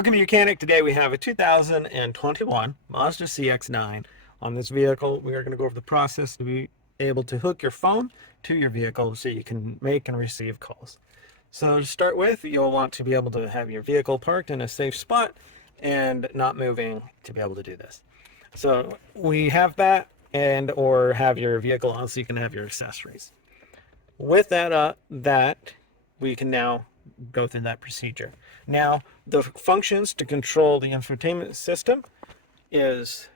Welcome to Mechanic. Today we have a 2021 Mazda CX-9. On this vehicle, we are going to go over the process to be able to hook your phone to your vehicle so you can make and receive calls. So to start with, you'll want to be able to have your vehicle parked in a safe spot and not moving to be able to do this. So we have that, and or have your vehicle on so you can have your accessories. With that, we can now go through that procedure. Now, the functions to control the infotainment system is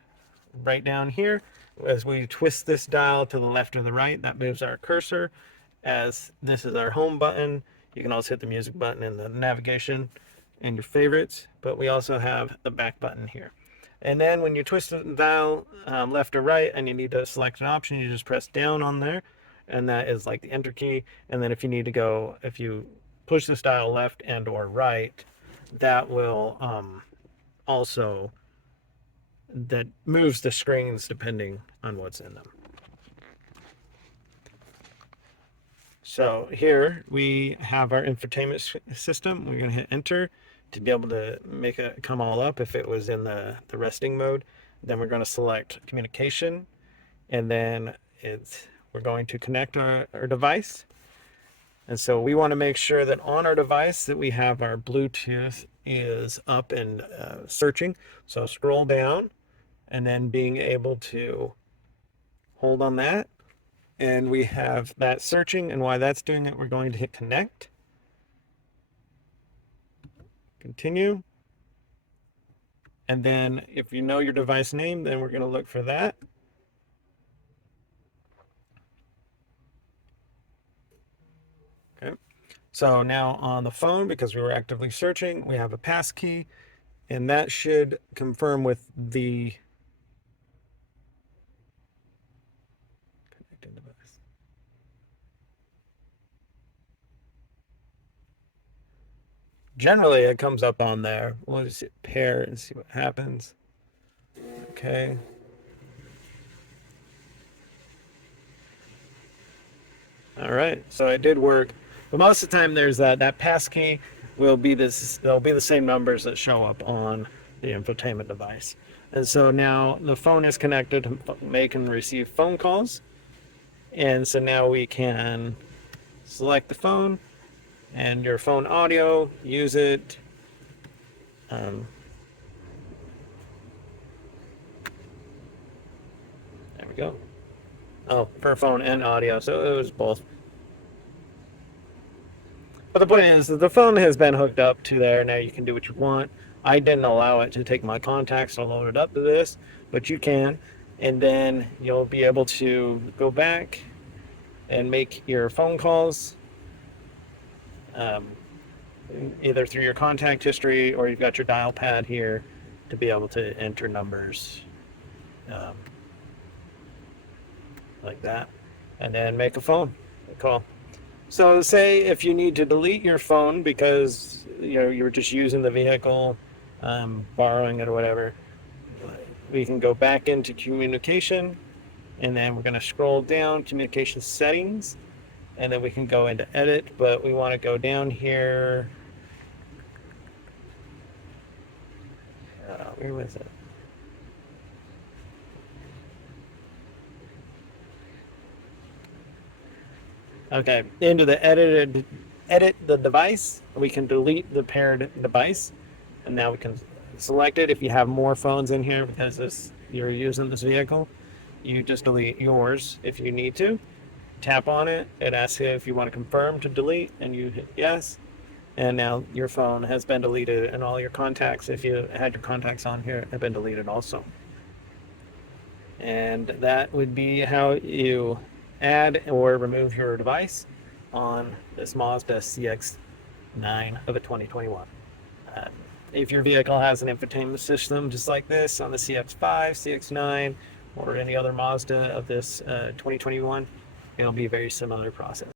right down here. As we twist this dial to the left or the right, that moves our cursor. As this is our home button, you can also hit the music button and the navigation and your favorites, but we also have the back button here. And then when you twist the dial left or right and you need to select an option, you just press down on there, and that is like the enter key. And then if you need to go, if you push this dial left and or right, that will also, that moves the screens depending on what's in them. So here we have our infotainment system. We're going to hit enter to be able to make it come all up if it was in the resting mode. Then we're going to select communication, and then we're going to connect our device. And so we want to make sure that on our device that we have our Bluetooth is up and searching. So scroll down and then being able to hold on that. And we have that searching, and while that's doing it, we're going to hit connect. Continue. And then if you know your device name, then we're going to look for that. Okay. So now on the phone, because we were actively searching, we have a pass key, and that should confirm with the connecting device. Generally, it comes up on there. We'll just hit pair and see what happens. Okay. All right, so it did work. But most of the time, there's that pass key will be this. They'll be the same numbers that show up on the infotainment device. And so now the phone is connected to make and receive phone calls. And so now we can select the phone and your phone audio, use it. There we go. Oh, for phone and audio, so it was both. But the point is that the phone has been hooked up to there. Now you can do what you want. I didn't allow it to take my contacts to load it up to this, but you can. And then you'll be able to go back and make your phone calls, either through your contact history, or you've got your dial pad here to be able to enter numbers like that, and then make a phone call. So say if you need to delete your phone because you're just using the vehicle, borrowing it or whatever, we can go back into communication, and then we're going to scroll down communication settings, and then we can go into edit, but we want to go down here. Where was it? Okay, into the edit the device. We can delete the paired device, and now we can select it. If you have more phones in here because you're using this vehicle, you just delete yours if you need to. Tap on it. It asks you if you want to confirm to delete, and you hit yes. And now your phone has been deleted, and all your contacts, if you had your contacts on here, have been deleted also. And that would be how you add or remove your device on this Mazda CX-9 of a 2021. If your vehicle has an infotainment system just like this on the CX-5, CX-9, or any other Mazda of this 2021, it'll be a very similar process.